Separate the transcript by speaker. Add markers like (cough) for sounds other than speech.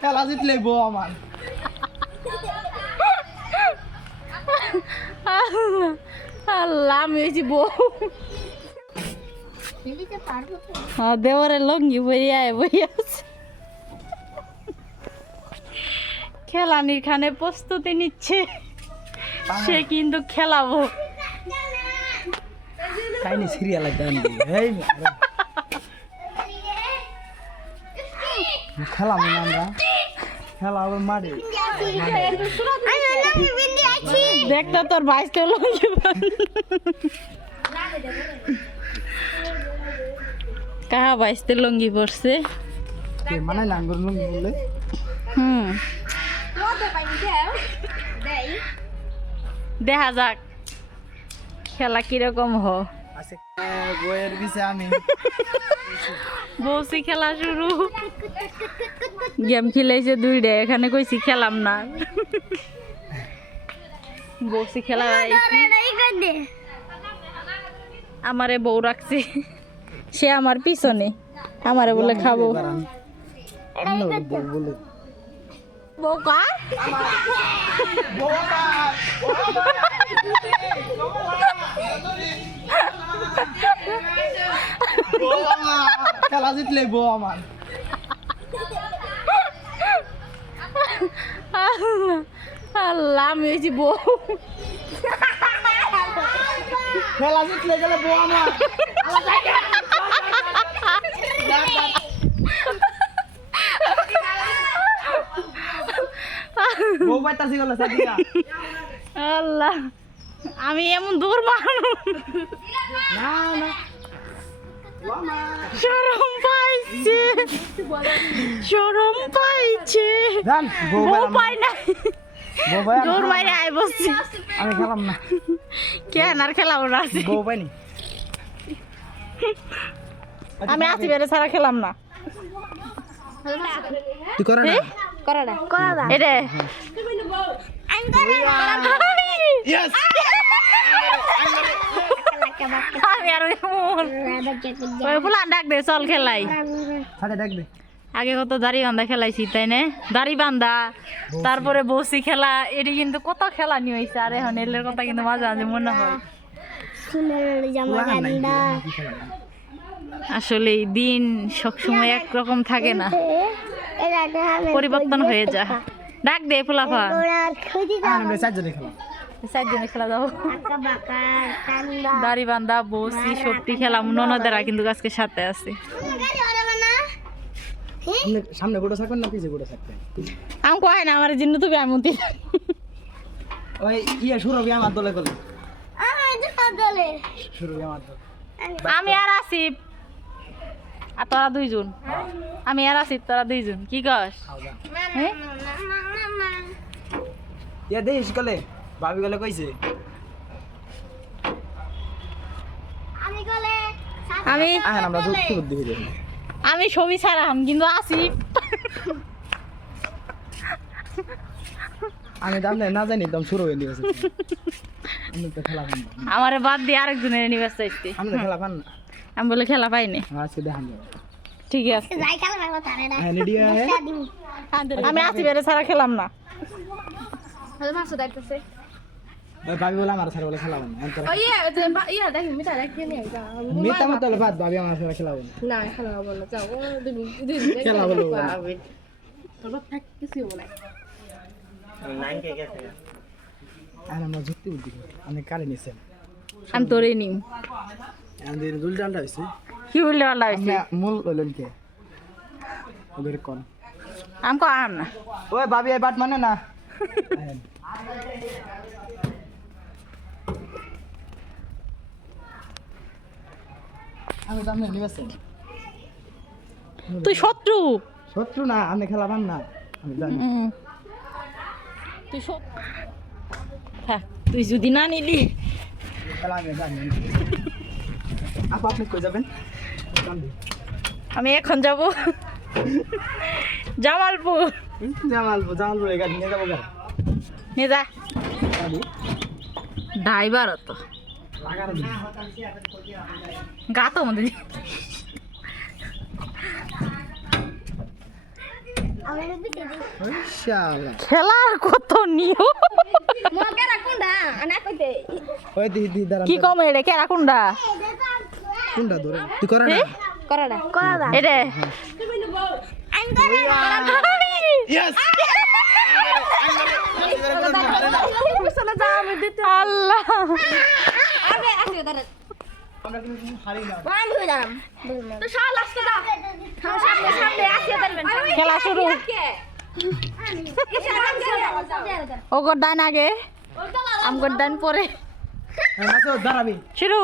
Speaker 1: খেলা জিতলে বউ আমার।
Speaker 2: আল্লাহ আমি হয়েছি বউ। দেওয়ারে লঙ্গি বইয়া বইয়া আছে। খেলানির খানে প্রস্তুতি নিচ্ছে। সে কিন্তু খেলাবো।
Speaker 1: কাহিনী সিরিয়াল খেলাম না আমরা। খেলা হবে মাঠে।
Speaker 2: দেখতো তোর বাইশটা লঙ্গি কাহা বাইশতে লঙ্গি পড়ছে
Speaker 1: মানে লাঙ্গর লুঙ্গি বলে
Speaker 2: হুম। দেখা যাক। খেলা কীরকম হ।
Speaker 1: আছে বইয়ের বিষয়ে আমি।
Speaker 2: বসি খেলা শুরু। গেম খেলাইছে দুইটা এখানে কইছি খেলাম না। বসি খেলা। আমারে বউ রাখছে। সে আমার পিছনে। আমারে বলে খাব। বোকা (laughs)
Speaker 1: বউ আমার খেলা জিতলে বউ আমার।
Speaker 2: আল্লাহ আমি হয়েছি বউ।
Speaker 1: খেলা জিতলে গেলে বউ আমার। বউ পাইতাছি গেল সাদিয়া
Speaker 2: আল্লাহ আমি এমন দূর মানুষ
Speaker 1: না না।
Speaker 2: শরম পাইছে। শরম পাইছে।
Speaker 1: বউ না।
Speaker 2: পাই নাই।
Speaker 1: বউ পাই
Speaker 2: আই বসছি।
Speaker 1: আমি খেলাম না।
Speaker 2: কেন আর খেলাম না আজকে?
Speaker 1: বউ পাইনি
Speaker 2: আমি আসি বেড়ে ছাড়া খেলাম না।
Speaker 1: তুই করে না।
Speaker 2: এটা
Speaker 1: ইয়েস
Speaker 2: আর ওই ফুলা ডাক দে চল খেলাই।
Speaker 1: ডাক দে।
Speaker 2: আগে কত দাড়ি বান্ধা খেলাইছি তাই না? দাড়ি বান্ধা তারপরে বসি খেলা এটি কিন্তু কত খেলা নিয়ে হয়েছে আর এখন এলের কথা কিন্তু মাঝে মাঝে মনে হয়। আসলে দিন সবসময় একরকম থাকে না। পরিবর্তন হয়ে যায়। ডাক দে ফুলাফা।
Speaker 1: চারজনে
Speaker 2: খেলা যাব। দাড়ি বান্ধা বসি সত্যি খেলাম। ননদেরা কিন্তু আজকে সাথে আছে।
Speaker 1: সামনে গোটা থাকবেন না পিছে গোটা থাকবেন?
Speaker 2: আমি কয় না আমার জিন্ন তুমি আমি
Speaker 1: ওই ইয়ে সুরভি আমার দলে দলে।
Speaker 2: আমি আর আসিফ আর তোরা দুইজন। আমি আর আসিফ তোরা দুইজন। কি কস? হ্যাঁ?
Speaker 1: ইয়ে দেখিস গেলে ভাবি গেলে কইছে?
Speaker 2: আমি গলে আমি
Speaker 1: আহেন আমরা যুক্তি বুদ্ধি হয়ে যাই
Speaker 2: আমি ছবি ছাড়াম কিন্তু আসিফ
Speaker 1: আমি আপনার না জানি একদম শুরু হয়ে দিয়েছে আমি তো খেলা পান না।
Speaker 2: আমার বাদ দিয়ে আরেকজনের নিবাস চাইতে
Speaker 1: আমি তো খেলা পান না?
Speaker 2: আমি বলে খেলা পাইনি
Speaker 1: আমার আজকে দেখান যাবে।
Speaker 2: ঠিক আছে।
Speaker 1: হ্যাঁ রেডি হয়ে।
Speaker 2: আমি আসিফের ছাড়া খেলাম না।
Speaker 1: ওই ভাবি বলে আমার সাথে বলে খেলা পান না মিথ্যা মতো হলে বাদ ভাবি আমার সাথে খেলা পান খেলা বলো আর আমরা যুক্তি বুদ্ধি করি আমি কারে নিছেন
Speaker 2: আমি তোরে নিম।
Speaker 1: আমাদের দুল ডালটা হয়েছে
Speaker 2: কি বললে পাল্লা হয়েছে
Speaker 1: আপনি মূল হইলেন কে? ওদের কোন?
Speaker 2: আমি না।
Speaker 1: ওই ভাবি এই বাট মানে না। (laughs) আমি তো আপনি নিবেছেন
Speaker 2: তুই শত্রু?
Speaker 1: শত্রু না আপনি খেলা পান না। আমি জানি।
Speaker 2: তুই থাক তুই যদি না নিলি।
Speaker 1: খেলা আমি জানি আপা আপনি কই যাবেন?
Speaker 2: আমি এখন যাব। জামালপুর।
Speaker 1: জামালপুর জামালপুর গাড়ি নিয়ে যাব
Speaker 2: নিয়ে যা। ড্রাইভার তো। গা তো আমাদের। খেলার কত নিয়ম।
Speaker 1: ওই দি দি দাঁড়া
Speaker 2: কি কম এড়ে কেরা কুন্ডা
Speaker 1: কোনটা ধরে? তুই করে না।
Speaker 2: এরে
Speaker 1: ইয়েস
Speaker 2: আল্লাহ।
Speaker 1: আমরা কিন্তু হারি না।
Speaker 2: খেলা শুরু। ও গড্ডান আগে। আম গড্ডান পরে।
Speaker 1: হ্যাঁ দাঁড়াবি
Speaker 2: শুরু।